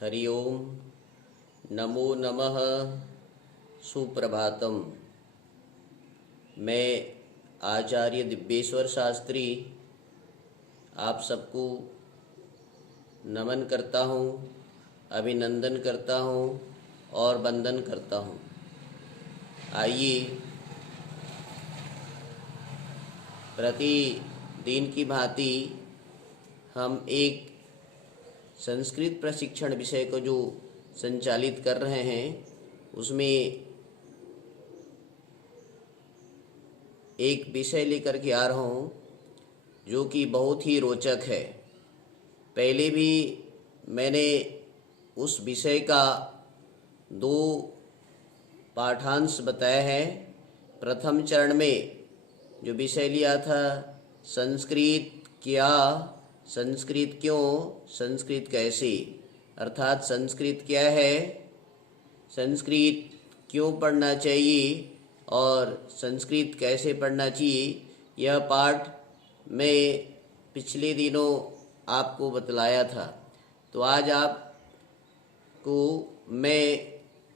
हरि ओम। नमो नमः। सुप्रभातम। मैं आचार्य दिव्येश्वर शास्त्री आप सबको नमन करता हूँ, अभिनंदन करता हूँ और वंदन करता हूँ। आइए प्रतिदिन की भांति हम एक संस्कृत प्रशिक्षण विषय को जो संचालित कर रहे हैं उसमें एक विषय लेकर के आ रहा हूँ जो कि बहुत ही रोचक है। पहले भी मैंने उस विषय का 2 पाठांश बताया है। प्रथम चरण में जो विषय लिया था संस्कृत क्या, संस्कृत क्यों, संस्कृत कैसे, अर्थात संस्कृत क्या है, संस्कृत क्यों पढ़ना चाहिए और संस्कृत कैसे पढ़ना चाहिए, यह पाठ मैं पिछले दिनों आपको बतलाया था। तो आज आपको मैं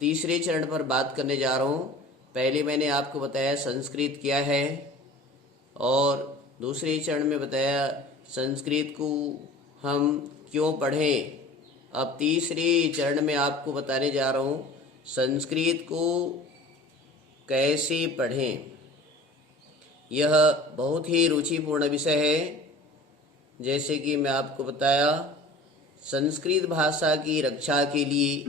तीसरे चरण पर बात करने जा रहा हूँ। पहले मैंने आपको बताया संस्कृत क्या है और दूसरे चरण में बताया संस्कृत को हम क्यों पढ़ें। अब तीसरे चरण में आपको बताने जा रहा हूँ संस्कृत को कैसे पढ़ें। यह बहुत ही रुचिपूर्ण विषय है। जैसे कि मैं आपको बताया, संस्कृत भाषा की रक्षा के लिए,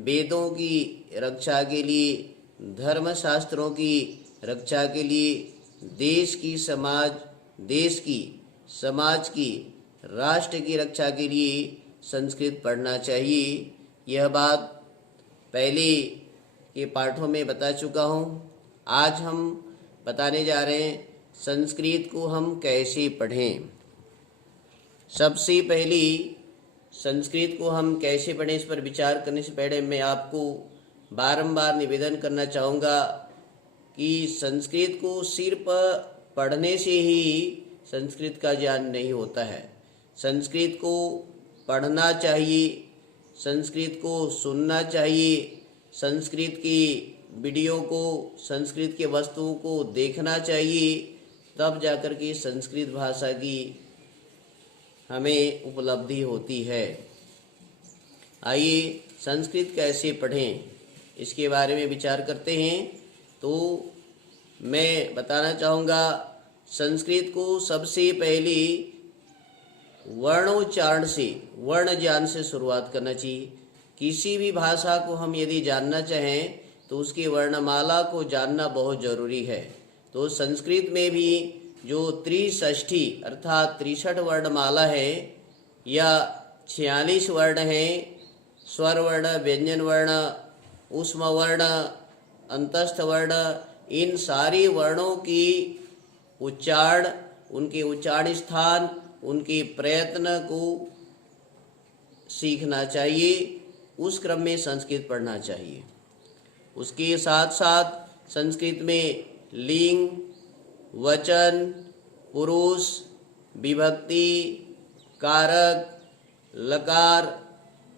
वेदों की रक्षा के लिए, धर्मशास्त्रों की रक्षा के लिए, देश की, समाज की, राष्ट्र की रक्षा के लिए संस्कृत पढ़ना चाहिए। यह बात पहले के पाठों में बता चुका हूँ। आज हम बताने जा रहे हैं संस्कृत को हम कैसे पढ़ें। सबसे पहले संस्कृत को हम कैसे पढ़ें इस पर विचार करने से पहले मैं आपको बारंबार निवेदन करना चाहूँगा कि संस्कृत को सिर्फ पढ़ने से ही संस्कृत का ज्ञान नहीं होता है। संस्कृत को पढ़ना चाहिए, संस्कृत को सुनना चाहिए, संस्कृत की वीडियो को, संस्कृत के वस्तुओं को देखना चाहिए, तब जाकर के संस्कृत भाषा की हमें उपलब्धि होती है। आइए संस्कृत कैसे पढ़ें इसके बारे में विचार करते हैं। तो मैं बताना चाहूँगा संस्कृत को सबसे पहले वर्णोच्चारण से, वर्ण ज्ञान से शुरुआत करना चाहिए। किसी भी भाषा को हम यदि जानना चाहें तो उसकी वर्णमाला को जानना बहुत जरूरी है। तो संस्कृत में भी जो 63 अर्थात 63 वर्णमाला है या 46 वर्ण हैं, स्वर वर्ण, व्यंजन वर्ण, ऊष्म वर्ण, अंतस्थ वर्ण, इन सारे वर्णों की उच्चारण, उनके उच्चारण स्थान, उनके प्रयत्न को सीखना चाहिए। उस क्रम में संस्कृत पढ़ना चाहिए। उसके साथ साथ संस्कृत में लिंग, वचन, पुरुष, विभक्ति, कारक, लकार,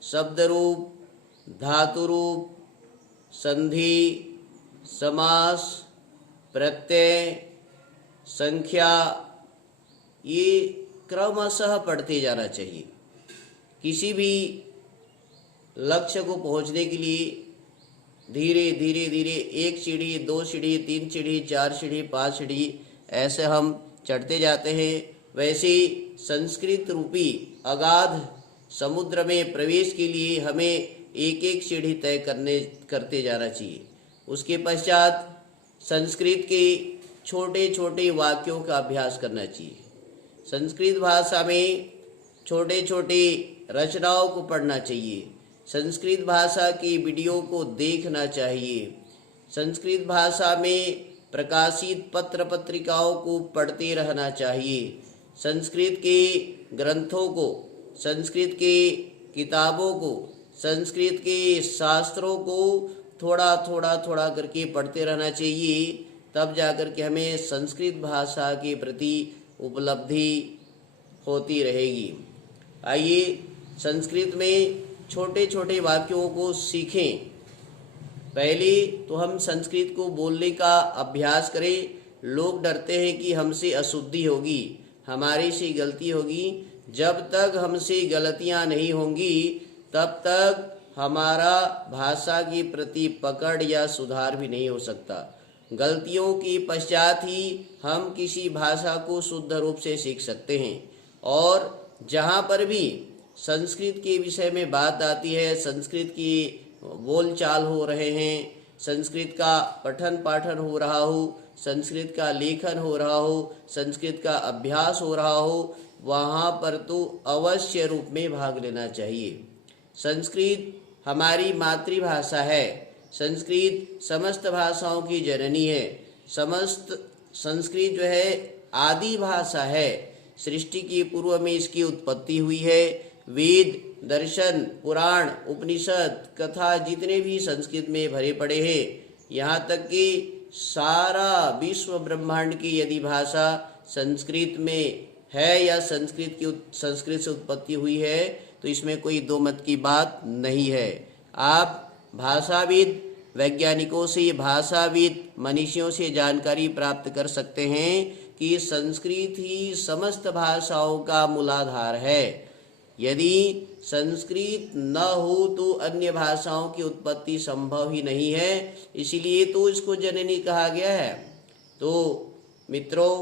शब्द रूप, धातु रूप, संधि, समास, प्रत्यय, संख्या, ये क्रमशः पढ़ते जाना चाहिए। किसी भी लक्ष्य को पहुंचने के लिए धीरे धीरे धीरे 1 सीढ़ी, 2 सीढ़ी, 3 सीढ़ी, 4 सीढ़ी, 5 सीढ़ी ऐसे हम चढ़ते जाते हैं। वैसे संस्कृत रूपी अगाध समुद्र में प्रवेश के लिए हमें एक एक सीढ़ी तय करते जाना चाहिए। उसके पश्चात संस्कृत के छोटे छोटे वाक्यों का अभ्यास करना चाहिए। संस्कृत भाषा में छोटे छोटे रचनाओं को पढ़ना चाहिए। संस्कृत भाषा की वीडियो को देखना चाहिए। संस्कृत भाषा में प्रकाशित पत्र पत्रिकाओं को पढ़ते रहना चाहिए। संस्कृत के ग्रंथों को, संस्कृत के किताबों को, संस्कृत के शास्त्रों को थोड़ा करके पढ़ते रहना चाहिए। तब जाकर के हमें संस्कृत भाषा के प्रति उपलब्धि होती रहेगी। आइए संस्कृत में छोटे छोटे वाक्यों को सीखें। पहले तो हम संस्कृत को बोलने का अभ्यास करें। लोग डरते हैं कि हमसे अशुद्धि होगी, हमारी से गलती होगी। जब तक हमसे गलतियां नहीं होंगी तब तक हमारा भाषा के प्रति पकड़ या सुधार भी नहीं हो सकता। गलतियों के पश्चात ही हम किसी भाषा को शुद्ध रूप से सीख सकते हैं। और जहाँ पर भी संस्कृत के विषय में बात आती है, संस्कृत की बोलचाल हो रहे हैं, संस्कृत का पठन पाठन हो रहा हो, संस्कृत का लेखन हो रहा हो, संस्कृत का अभ्यास हो रहा हो, वहाँ पर तो अवश्य रूप में भाग लेना चाहिए। संस्कृत हमारी मातृभाषा है। संस्कृत समस्त भाषाओं की जननी है। समस्त संस्कृत जो है आदि भाषा है। सृष्टि के पूर्व में इसकी उत्पत्ति हुई है। वेद, दर्शन, पुराण, उपनिषद, कथा जितने भी संस्कृत में भरे पड़े हैं, यहाँ तक कि सारा विश्व ब्रह्मांड की यदि भाषा संस्कृत में है या संस्कृत से उत्पत्ति हुई है तो इसमें कोई दो मत की बात नहीं है। आप भाषाविद वैज्ञानिकों से, भाषाविद मनीषियों से जानकारी प्राप्त कर सकते हैं कि संस्कृत ही समस्त भाषाओं का मूलाधार है। यदि संस्कृत न हो तो अन्य भाषाओं की उत्पत्ति संभव ही नहीं है। इसीलिए तो इसको जननी कहा गया है। तो मित्रों,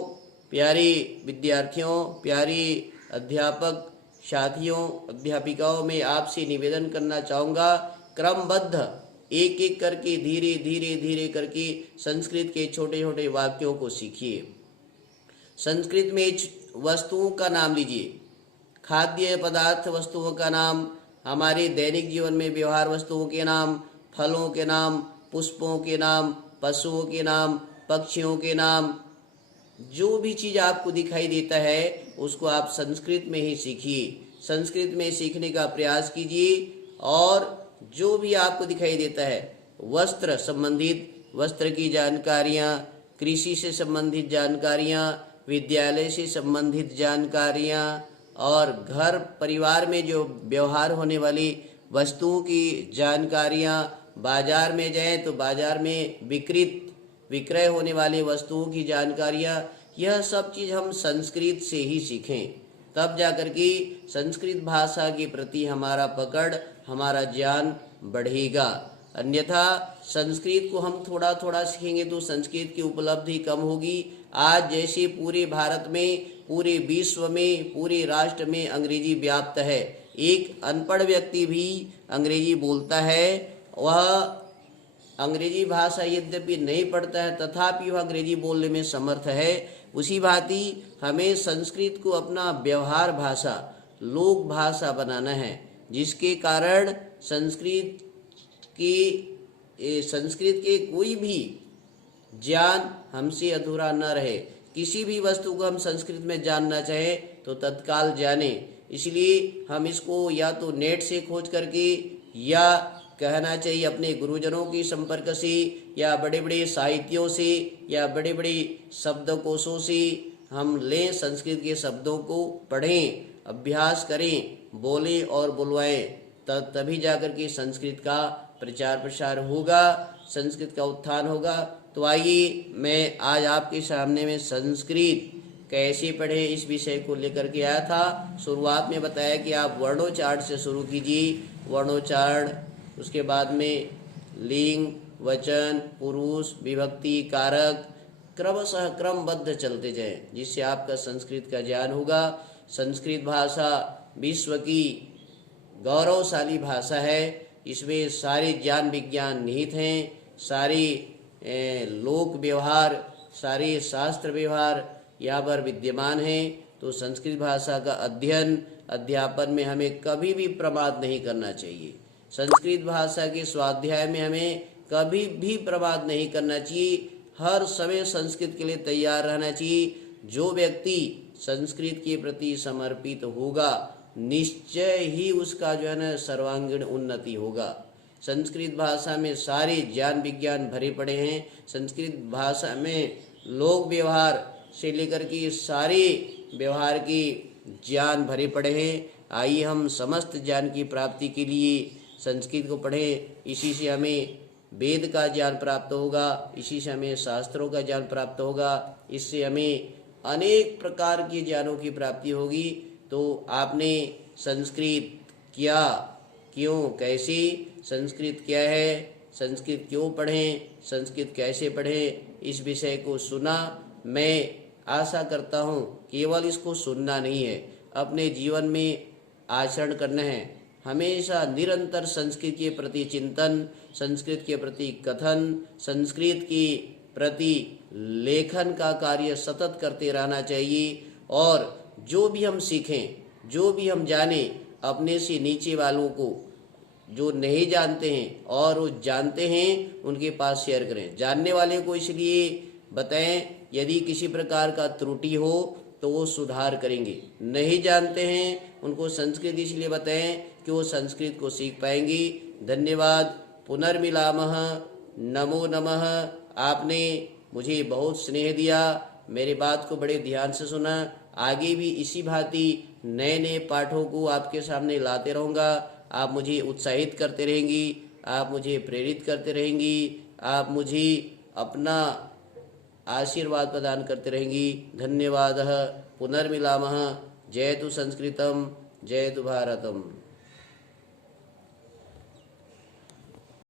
प्यारे विद्यार्थियों, प्यारे अध्यापक साथियों, अध्यापिकाओं, मैं आपसे निवेदन करना चाहूँगा, क्रमबद्ध एक एक करके धीरे धीरे धीरे करके संस्कृत के छोटे छोटे वाक्यों को सीखिए। संस्कृत में वस्तुओं का नाम लीजिए। खाद्य पदार्थ वस्तुओं का नाम, हमारे दैनिक जीवन में व्यवहार वस्तुओं के नाम, फलों के नाम, पुष्पों के नाम, पशुओं के नाम, पक्षियों के नाम, जो भी चीज़ आपको दिखाई देता है उसको आप संस्कृत में ही सीखिए। संस्कृत में सीखने का प्रयास कीजिए। और जो भी आपको दिखाई देता है, वस्त्र संबंधित वस्त्र की जानकारियाँ, कृषि से संबंधित जानकारियाँ, विद्यालय से संबंधित जानकारियाँ, और घर परिवार में जो व्यवहार होने वाली वस्तुओं की जानकारियाँ, बाजार में जाएं तो बाजार में विक्रय होने वाली वस्तुओं की जानकारियाँ, यह सब चीज़ हम संस्कृत से ही सीखें। तब जाकर के संस्कृत भाषा के प्रति हमारा पकड़, हमारा ज्ञान बढ़ेगा। अन्यथा संस्कृत को हम थोड़ा थोड़ा सीखेंगे तो संस्कृत की उपलब्धि कम होगी। आज जैसे पूरे भारत में, पूरे विश्व में, पूरे राष्ट्र में अंग्रेजी व्याप्त है, एक अनपढ़ व्यक्ति भी अंग्रेजी बोलता है। वह अंग्रेजी भाषा यद्यपि नहीं पढ़ता है तथापि वह अंग्रेजी बोलने में समर्थ है। उसी भांति हमें संस्कृत को अपना व्यवहार भाषा, लोक भाषा बनाना है, जिसके कारण संस्कृत के कोई भी ज्ञान हमसे अधूरा न रहे। किसी भी वस्तु को हम संस्कृत में जानना चाहें तो तत्काल जाने। इसलिए हम इसको या तो नेट से खोज करके, या कहना चाहिए अपने गुरुजनों की संपर्क से, या बड़े बड़े साहित्यों से, या बड़े बड़े शब्दकोशों से हम लें, संस्कृत के शब्दों को पढ़ें, अभ्यास करें, बोलें और बुलवाएं। तभी जाकर के संस्कृत का प्रचार प्रसार होगा, संस्कृत का उत्थान होगा। तो आइए मैं आज आपके सामने में संस्कृत कैसे पढ़े इस विषय को लेकर के आया था। शुरुआत में बताया कि आप वर्णोच्चारण से शुरू कीजिए। वर्णोच्चारण, उसके बाद में लिंग, वचन, पुरुष, विभक्ति, कारक, क्रमशः क्रमबद्ध चलते जाएं, जिससे आपका संस्कृत का ज्ञान होगा। संस्कृत भाषा विश्व की गौरवशाली भाषा है। इसमें सारे ज्ञान विज्ञान निहित हैं, सारी लोक व्यवहार, सारे शास्त्र व्यवहार यहाँ पर विद्यमान हैं। तो संस्कृत भाषा का अध्ययन अध्यापन में हमें कभी भी प्रमाद नहीं करना चाहिए। संस्कृत भाषा के स्वाध्याय में हमें कभी भी प्रमाद नहीं करना चाहिए। हर समय संस्कृत के लिए तैयार रहना चाहिए। जो व्यक्ति संस्कृत के प्रति समर्पित होगा निश्चय ही उसका जो है ना सर्वांगीण उन्नति होगा। संस्कृत भाषा में सारे ज्ञान विज्ञान भरे पड़े हैं। संस्कृत भाषा में लोक व्यवहार से लेकर के सारे व्यवहार की ज्ञान भरे पड़े हैं। आइए हम समस्त ज्ञान की प्राप्ति के लिए संस्कृत को पढ़ें। इसी से हमें वेद का ज्ञान प्राप्त होगा, इसी से हमें शास्त्रों का ज्ञान प्राप्त होगा, इससे हमें अनेक प्रकार के ज्ञानों की प्राप्ति होगी। तो आपने संस्कृत क्या, क्यों, कैसे, संस्कृत क्या है, संस्कृत क्यों पढ़ें, संस्कृत कैसे पढ़ें, इस विषय को सुना। मैं आशा करता हूँ केवल इसको सुनना नहीं है, अपने जीवन में आचरण करना है। हमेशा निरंतर संस्कृत के प्रति चिंतन, संस्कृत के प्रति कथन, संस्कृत के प्रति लेखन का कार्य सतत करते रहना चाहिए। और जो भी हम सीखें, जो भी हम जानें, अपने से नीचे वालों को जो नहीं जानते हैं और वो जानते हैं उनके पास शेयर करें। जानने वाले को इसलिए बताएं, यदि किसी प्रकार का त्रुटि हो तो वो सुधार करेंगे। नहीं जानते हैं उनको संस्कृत इसलिए बताएं कि वो संस्कृत को सीख पाएंगे। धन्यवाद। पुनर्मिलामः। नमो नमः। आपने मुझे बहुत स्नेह दिया, मेरी बात को बड़े ध्यान से सुना। आगे भी इसी भांति नए नए पाठों को आपके सामने लाते रहूँगा। आप मुझे उत्साहित करते रहेंगी, आप मुझे प्रेरित करते रहेंगी, आप मुझे अपना आशीर्वाद प्रदान करते रहेंगी। धन्यवादः। पुनर्मिलामः। जयतु संस्कृतम, जयतु भारतम।